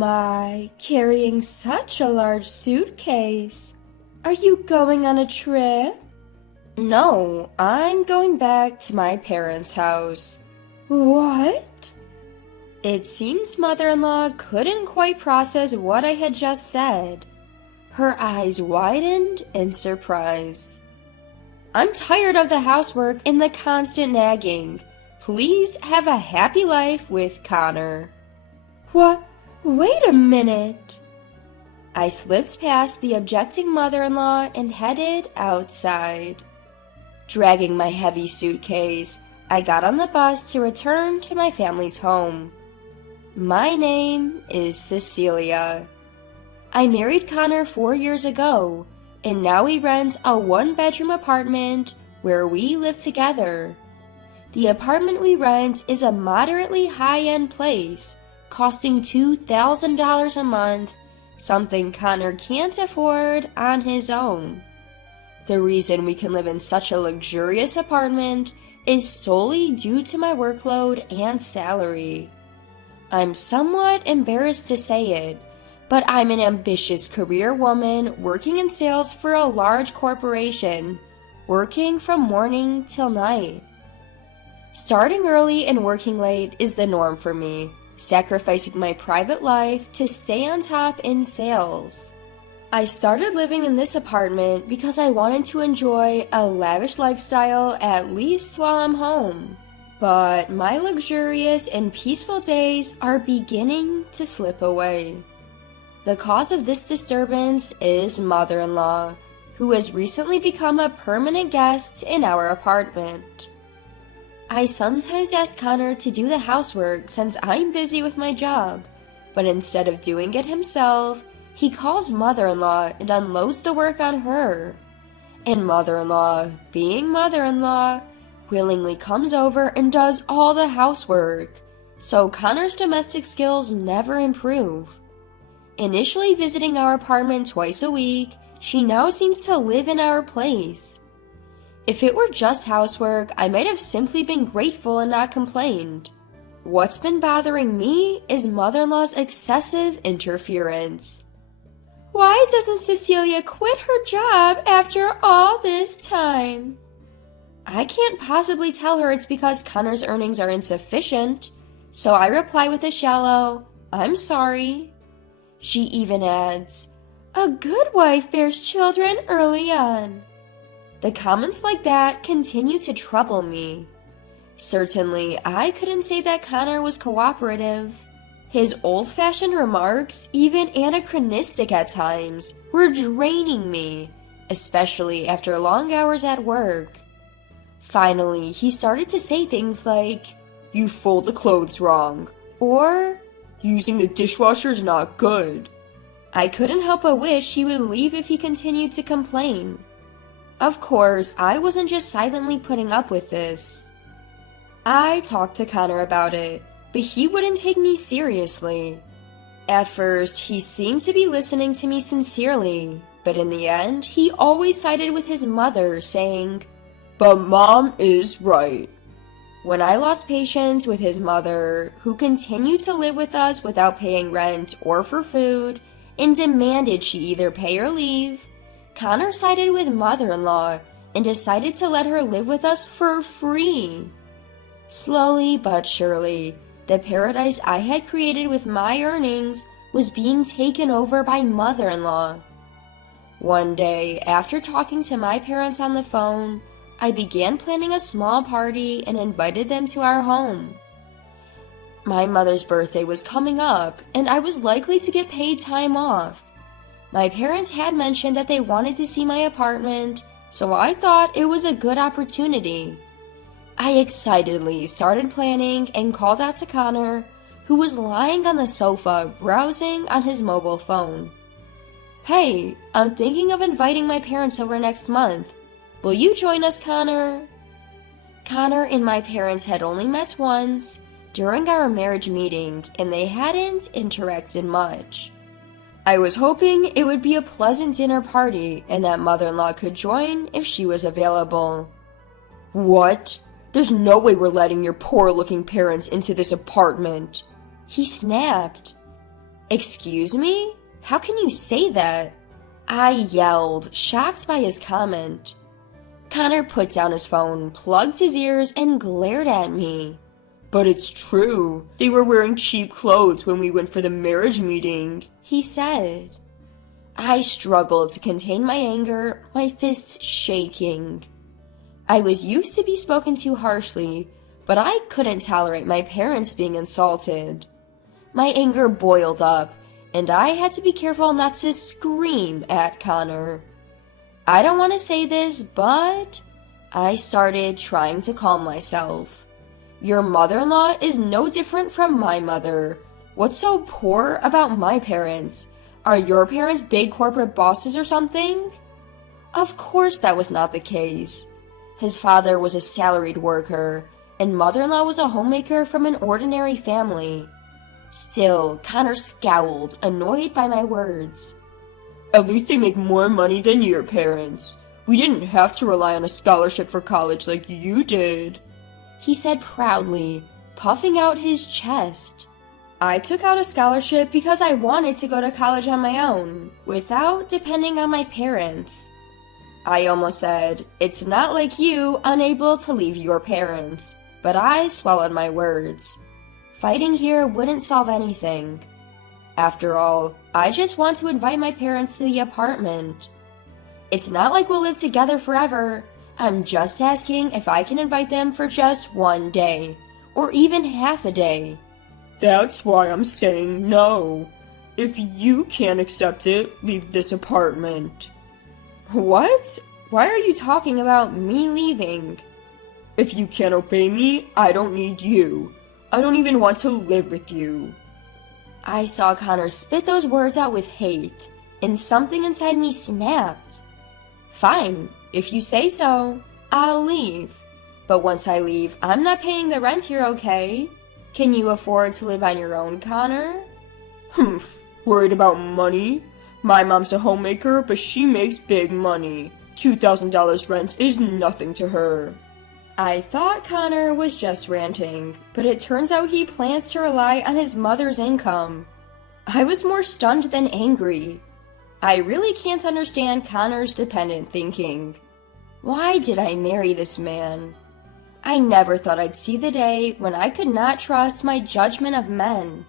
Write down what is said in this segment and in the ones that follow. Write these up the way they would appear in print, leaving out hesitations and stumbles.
my, carrying such a large suitcase. Are you going on a trip? No, I'm going back to my parents' house. What? It seems mother-in-law couldn't quite process what I had just said. Her eyes widened in surprise. I'm tired of the housework and the constant nagging. Please have a happy life with Connor. What? Wait a minute. I slipped past the objecting mother-in-law and headed outside. Dragging my heavy suitcase, I got on the bus to return to my family's home. My name is Cecilia. I married Connor 4 years ago, and now we rent a one-bedroom apartment where we live together. The apartment we rent is a moderately high-end place, costing $2,000 a month, something Connor can't afford on his own. The reason we can live in such a luxurious apartment is solely due to my workload and salary. I'm somewhat embarrassed to say it, but I'm an ambitious career woman working in sales for a large corporation, working from morning till night. Starting early and working late is the norm for me, sacrificing my private life to stay on top in sales. I started living in this apartment because I wanted to enjoy a lavish lifestyle at least while I'm home. But my luxurious and peaceful days are beginning to slip away. The cause of this disturbance is mother-in-law, who has recently become a permanent guest in our apartment. I sometimes ask Connor to do the housework since I'm busy with my job, but instead of doing it himself, he calls mother-in-law and unloads the work on her. And mother-in-law, being mother-in-law, willingly comes over and does all the housework, so Connor's domestic skills never improve. Initially visiting our apartment twice a week, she now seems to live in our place. If it were just housework, I might have simply been grateful and not complained. What's been bothering me is mother-in-law's excessive interference. Why doesn't Cecilia quit her job after all this time? I can't possibly tell her it's because Connor's earnings are insufficient, so I reply with a shallow, "I'm sorry." She even adds, "A good wife bears children early on." The comments like that continue to trouble me. Certainly, I couldn't say that Connor was cooperative. His old-fashioned remarks, even anachronistic at times, were draining me, especially after long hours at work. Finally, he started to say things like, "You fold the clothes wrong," or "Using the dishwasher is not good." I couldn't help but wish he would leave if he continued to complain. Of course, I wasn't just silently putting up with this. I talked to Connor about it, but he wouldn't take me seriously. At first, he seemed to be listening to me sincerely, but in the end, he always sided with his mother, saying, "But Mom is right." When I lost patience with his mother, who continued to live with us without paying rent or for food, and demanded she either pay or leave, Connor sided with mother-in-law and decided to let her live with us for free. Slowly but surely, the paradise I had created with my earnings was being taken over by mother-in-law. One day, after talking to my parents on the phone, I began planning a small party and invited them to our home. My mother's birthday was coming up, and I was likely to get paid time off. My parents had mentioned that they wanted to see my apartment, so I thought it was a good opportunity. I excitedly started planning and called out to Connor, who was lying on the sofa browsing on his mobile phone. "Hey, I'm thinking of inviting my parents over next month. Will you join us, Connor?" Connor and my parents had only met once, during our marriage meeting, and they hadn't interacted much. I was hoping it would be a pleasant dinner party and that mother-in-law could join if she was available. "What? There's no way we're letting your poor-looking parents into this apartment," he snapped. Excuse me? How can you say that? I yelled, shocked by his comment. Connor put down his phone, plugged his ears, and glared at me. But it's true. They were wearing cheap clothes when we went for the marriage meeting, he said. I struggled to contain my anger, my fists shaking. I was used to be spoken to harshly, but I couldn't tolerate my parents being insulted. My anger boiled up, and I had to be careful not to scream at Connor. I don't want to say this, but I started trying to calm myself. Your mother-in-law is no different from my mother. What's so poor about my parents? Are your parents big corporate bosses or something? Of course that was not the case. His father was a salaried worker, and mother-in-law was a homemaker from an ordinary family. Still, Connor scowled, annoyed by my words. At least they make more money than your parents. We didn't have to rely on a scholarship for college like you did, he said proudly, puffing out his chest. I took out a scholarship because I wanted to go to college on my own, without depending on my parents. I almost said, it's not like you unable to leave your parents, but I swallowed my words. Fighting here wouldn't solve anything. After all, I just want to invite my parents to the apartment. It's not like we'll live together forever. I'm just asking if I can invite them for just one day, or even half a day. That's why I'm saying no. If you can't accept it, leave this apartment. What? Why are you talking about me leaving? If you can't obey me, I don't need you. I don't even want to live with you. I saw Connor spit those words out with hate, and something inside me snapped. Fine, if you say so, I'll leave. But once I leave, I'm not paying the rent here, okay? Can you afford to live on your own, Connor? Humph, worried about money? My mom's a homemaker, but she makes big money. $2,000 rent is nothing to her. I thought Connor was just ranting, but it turns out he plans to rely on his mother's income. I was more stunned than angry. I really can't understand Connor's dependent thinking. Why did I marry this man? I never thought I'd see the day when I could not trust my judgment of men.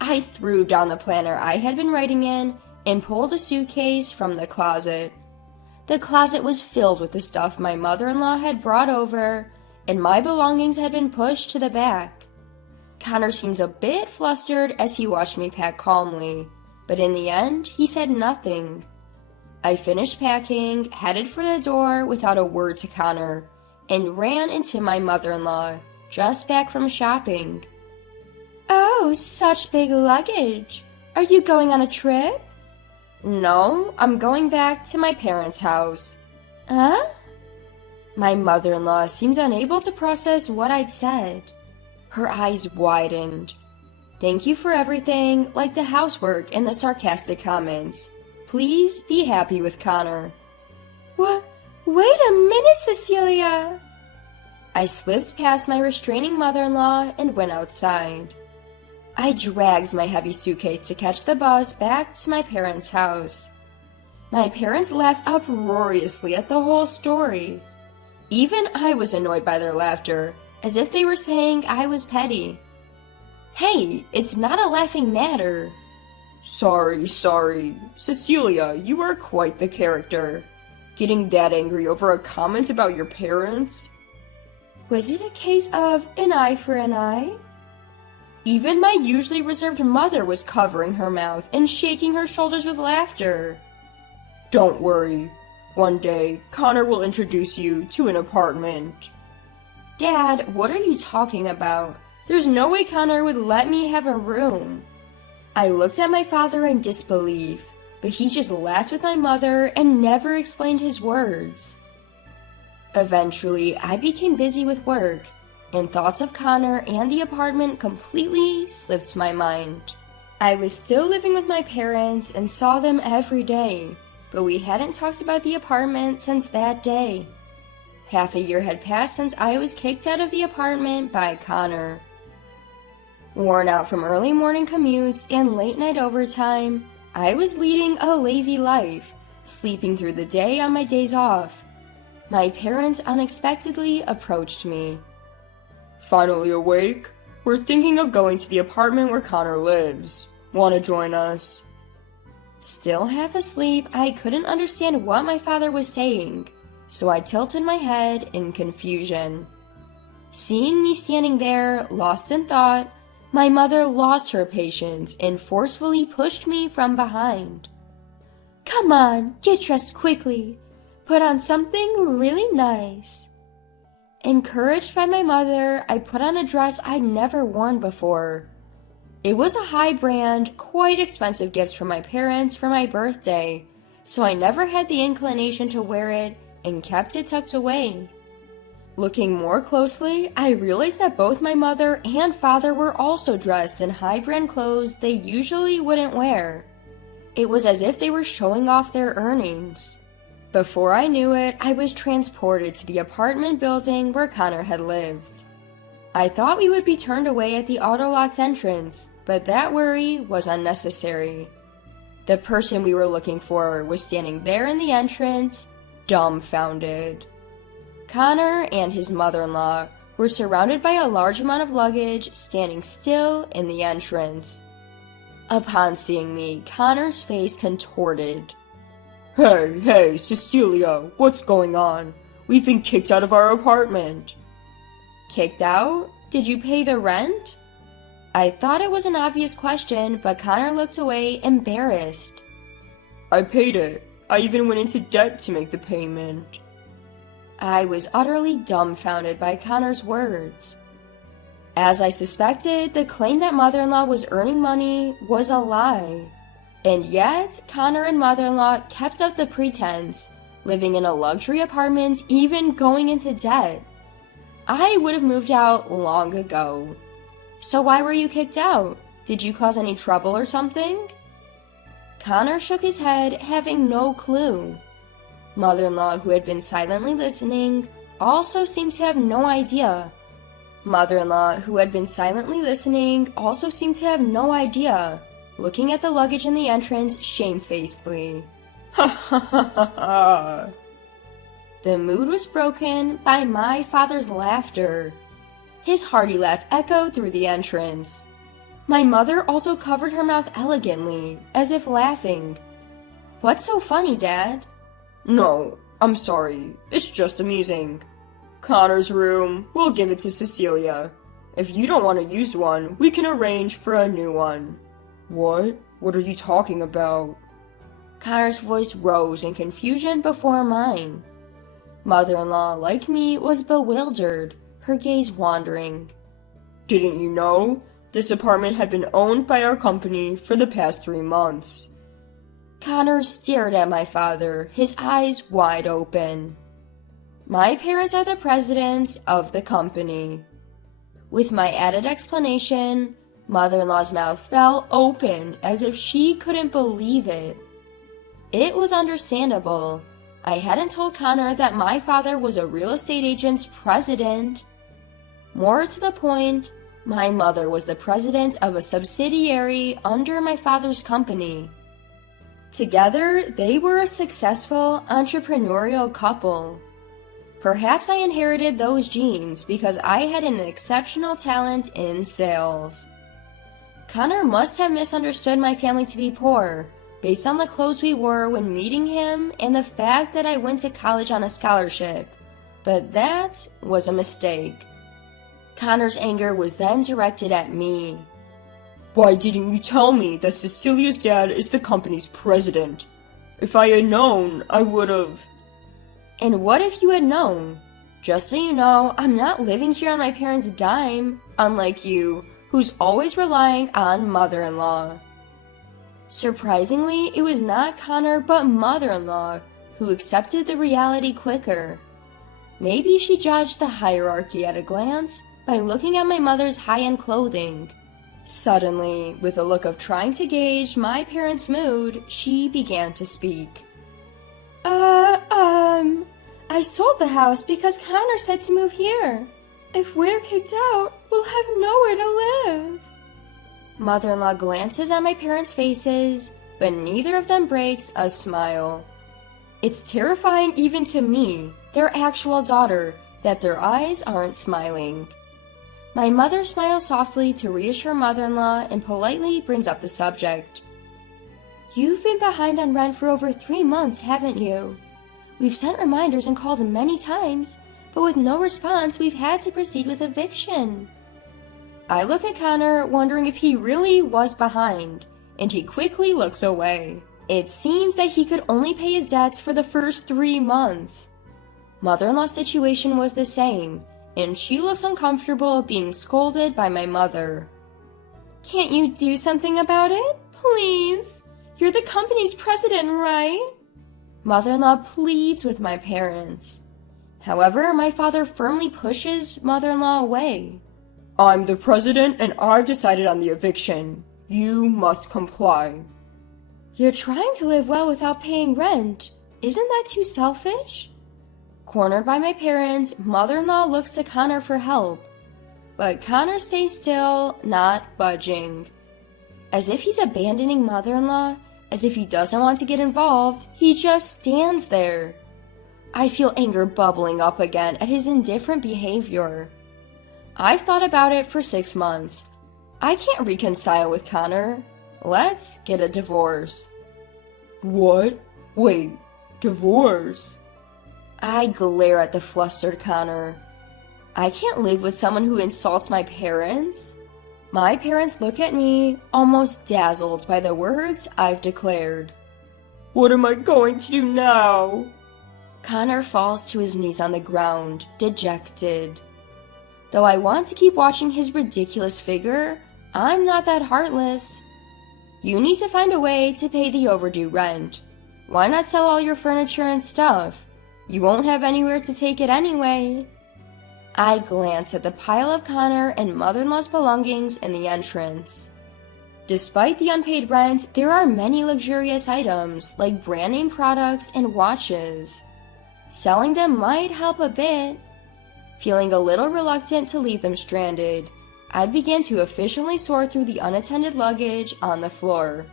I threw down the planner I had been writing in and pulled a suitcase from the closet. The closet was filled with the stuff my mother-in-law had brought over, and my belongings had been pushed to the back. Connor seemed a bit flustered as he watched me pack calmly, but in the end, he said nothing. I finished packing, headed for the door without a word to Connor, and ran into my mother-in-law, just back from shopping. Oh, such big luggage. Are you going on a trip? No, I'm going back to my parents' house. Huh? My mother-in-law seemed unable to process what I'd said. Her eyes widened. Thank you for everything, like the housework and the sarcastic comments. Please be happy with Connor. What? Wait a minute, Cecilia! I slipped past my restraining mother-in-law and went outside. I dragged my heavy suitcase to catch the bus back to my parents' house. My parents laughed uproariously at the whole story. Even I was annoyed by their laughter, as if they were saying I was petty. Hey, it's not a laughing matter. Sorry. Cecilia, you are quite the character. Getting that angry over a comment about your parents? Was it a case of an eye for an eye? Even my usually reserved mother was covering her mouth and shaking her shoulders with laughter. Don't worry. One day, Connor will introduce you to an apartment. Dad, what are you talking about? There's no way Connor would let me have a room. I looked at my father in disbelief, but he just laughed with my mother and never explained his words. Eventually, I became busy with work, and thoughts of Connor and the apartment completely slipped my mind. I was still living with my parents and saw them every day, but we hadn't talked about the apartment since that day. Half a year had passed since I was kicked out of the apartment by Connor. Worn out from early morning commutes and late night overtime, I was leading a lazy life, sleeping through the day on my days off. My parents unexpectedly approached me. Finally awake? We're thinking of going to the apartment where Connor lives. Want to join us? Still half asleep, I couldn't understand what my father was saying, so I tilted my head in confusion. Seeing me standing there, lost in thought, my mother lost her patience and forcefully pushed me from behind. Come on, get dressed quickly. Put on something really nice. Encouraged by my mother, I put on a dress I'd never worn before. It was a high brand, quite expensive gift from my parents for my birthday, so I never had the inclination to wear it and kept it tucked away. Looking more closely, I realized that both my mother and father were also dressed in high brand clothes they usually wouldn't wear. It was as if they were showing off their earnings. Before I knew it, I was transported to the apartment building where Connor had lived. I thought we would be turned away at the auto-locked entrance, but that worry was unnecessary. The person we were looking for was standing there in the entrance, dumbfounded. Connor and his mother-in-law were surrounded by a large amount of luggage standing still in the entrance. Upon seeing me, Connor's face contorted. Hey, Cecilia, what's going on? We've been kicked out of our apartment. Kicked out? Did you pay the rent? I thought it was an obvious question, but Connor looked away, embarrassed. I paid it. I even went into debt to make the payment. I was utterly dumbfounded by Connor's words. As I suspected, the claim that mother-in-law was earning money was a lie. And yet, Connor and mother-in-law kept up the pretense, living in a luxury apartment, even going into debt. I would have moved out long ago. So why were you kicked out? Did you cause any trouble or something? Connor shook his head, having no clue. Mother-in-law, who had been silently listening, also seemed to have no idea. Mother-in-law, who had been silently listening, also seemed to have no idea, looking at the luggage in the entrance shamefacedly. Ha ha ha ha ha! The mood was broken by my father's laughter. His hearty laugh echoed through the entrance. My mother also covered her mouth elegantly, as if laughing. What's so funny, Dad? No, I'm sorry. It's just amusing. Connor's room, we'll give it to Cecilia. If you don't want to use one, we can arrange for a new one. What? What are you talking about? Connor's voice rose in confusion before mine. Mother-in-law, like me, was bewildered, her gaze wandering. Didn't you know? This apartment had been owned by our company for the past 3 months. Connor stared at my father, his eyes wide open. My parents are the presidents of the company. With my added explanation, mother-in-law's mouth fell open as if she couldn't believe it. It was understandable. I hadn't told Connor that my father was a real estate agent's president. More to the point, my mother was the president of a subsidiary under my father's company. Together, they were a successful entrepreneurial couple. Perhaps I inherited those genes because I had an exceptional talent in sales. Connor must have misunderstood my family to be poor, based on the clothes we wore when meeting him and the fact that I went to college on a scholarship. But that was a mistake. Connor's anger was then directed at me. Why didn't you tell me that Cecilia's dad is the company's president? If I had known, I would've... And what if you had known? Just so you know, I'm not living here on my parents' dime, unlike you, who's always relying on mother-in-law. Surprisingly, it was not Connor but mother-in-law who accepted the reality quicker. Maybe she judged the hierarchy at a glance by looking at my mother's high-end clothing. Suddenly, with a look of trying to gauge my parents' mood, she began to speak. I sold the house because Connor said to move here. If we're kicked out, we'll have nowhere to live. Mother-in-law glances at my parents' faces, but neither of them breaks a smile. It's terrifying even to me, their actual daughter, that their eyes aren't smiling. My mother smiles softly to reassure mother-in-law and politely brings up the subject. You've been behind on rent for over 3 months, haven't you? We've sent reminders and called many times, but with no response, we've had to proceed with eviction. I look at Connor, wondering if he really was behind, and he quickly looks away. It seems that he could only pay his debts for the first 3 months. Mother-in-law's situation was the same, and she looks uncomfortable being scolded by my mother. Can't you do something about it? Please? You're the company's president, right? Mother-in-law pleads with my parents. However, my father firmly pushes mother-in-law away. I'm the president and I've decided on the eviction. You must comply. You're trying to live well without paying rent. Isn't that too selfish? Cornered by my parents, mother-in-law looks to Connor for help. But Connor stays still, not budging. As if he's abandoning mother-in-law, as if he doesn't want to get involved, he just stands there. I feel anger bubbling up again at his indifferent behavior. I've thought about it for 6 months. I can't reconcile with Connor. Let's get a divorce. What? Wait, divorce? I glare at the flustered Connor. I can't live with someone who insults my parents. My parents look at me, almost dazzled by the words I've declared. What am I going to do now? Connor falls to his knees on the ground, dejected. Though I want to keep watching his ridiculous figure, I'm not that heartless. You need to find a way to pay the overdue rent. Why not sell all your furniture and stuff? You won't have anywhere to take it anyway. I glance at the pile of Connor and mother-in-law's belongings in the entrance. Despite the unpaid rent, there are many luxurious items like brand name products and watches. Selling them might help a bit. Feeling a little reluctant to leave them stranded, I began to efficiently sort through the unattended luggage on the floor.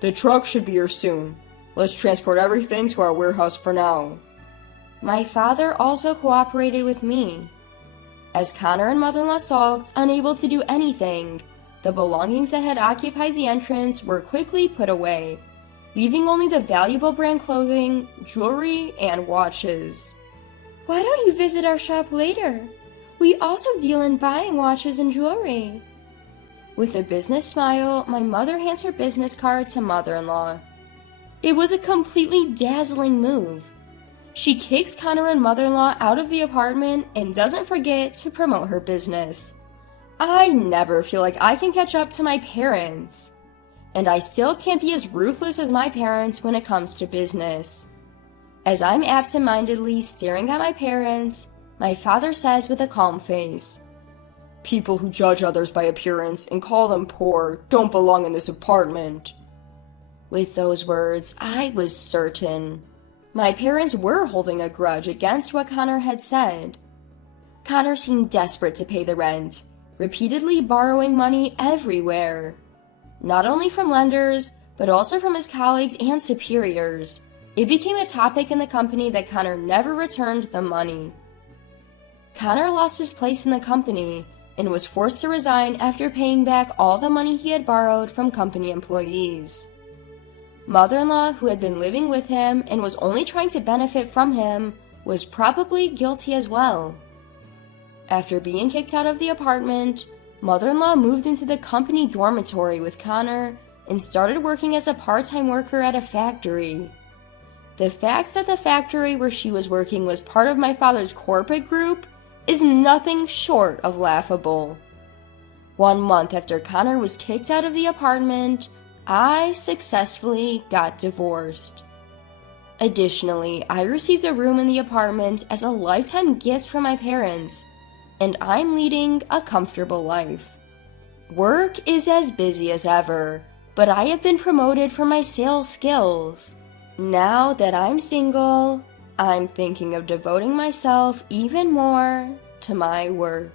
The truck should be here soon. Let's transport everything to our warehouse for now. My father also cooperated with me. As Connor and mother-in-law sulked, unable to do anything, the belongings that had occupied the entrance were quickly put away, leaving only the valuable brand clothing, jewelry, and watches. Why don't you visit our shop later? We also deal in buying watches and jewelry. With a business smile, my mother hands her business card to mother-in-law. It was a completely dazzling move. She kicks Connor and mother-in-law out of the apartment and doesn't forget to promote her business. I never feel like I can catch up to my parents. And I still can't be as ruthless as my parents when it comes to business. As I'm absent-mindedly staring at my parents, my father says with a calm face, People who judge others by appearance and call them poor don't belong in this apartment. With those words, I was certain. My parents were holding a grudge against what Connor had said. Connor seemed desperate to pay the rent, repeatedly borrowing money everywhere. Not only from lenders, but also from his colleagues and superiors. It became a topic in the company that Connor never returned the money. Connor lost his place in the company and was forced to resign after paying back all the money he had borrowed from company employees. Mother-in-law, who had been living with him and was only trying to benefit from him, was probably guilty as well. After being kicked out of the apartment, mother-in-law moved into the company dormitory with Connor and started working as a part-time worker at a factory. The fact that the factory where she was working was part of my father's corporate group is nothing short of laughable. 1 month after Connor was kicked out of the apartment, I successfully got divorced. Additionally, I received a room in the apartment as a lifetime gift from my parents, and I'm leading a comfortable life. Work is as busy as ever, but I have been promoted for my sales skills. Now that I'm single, I'm thinking of devoting myself even more to my work.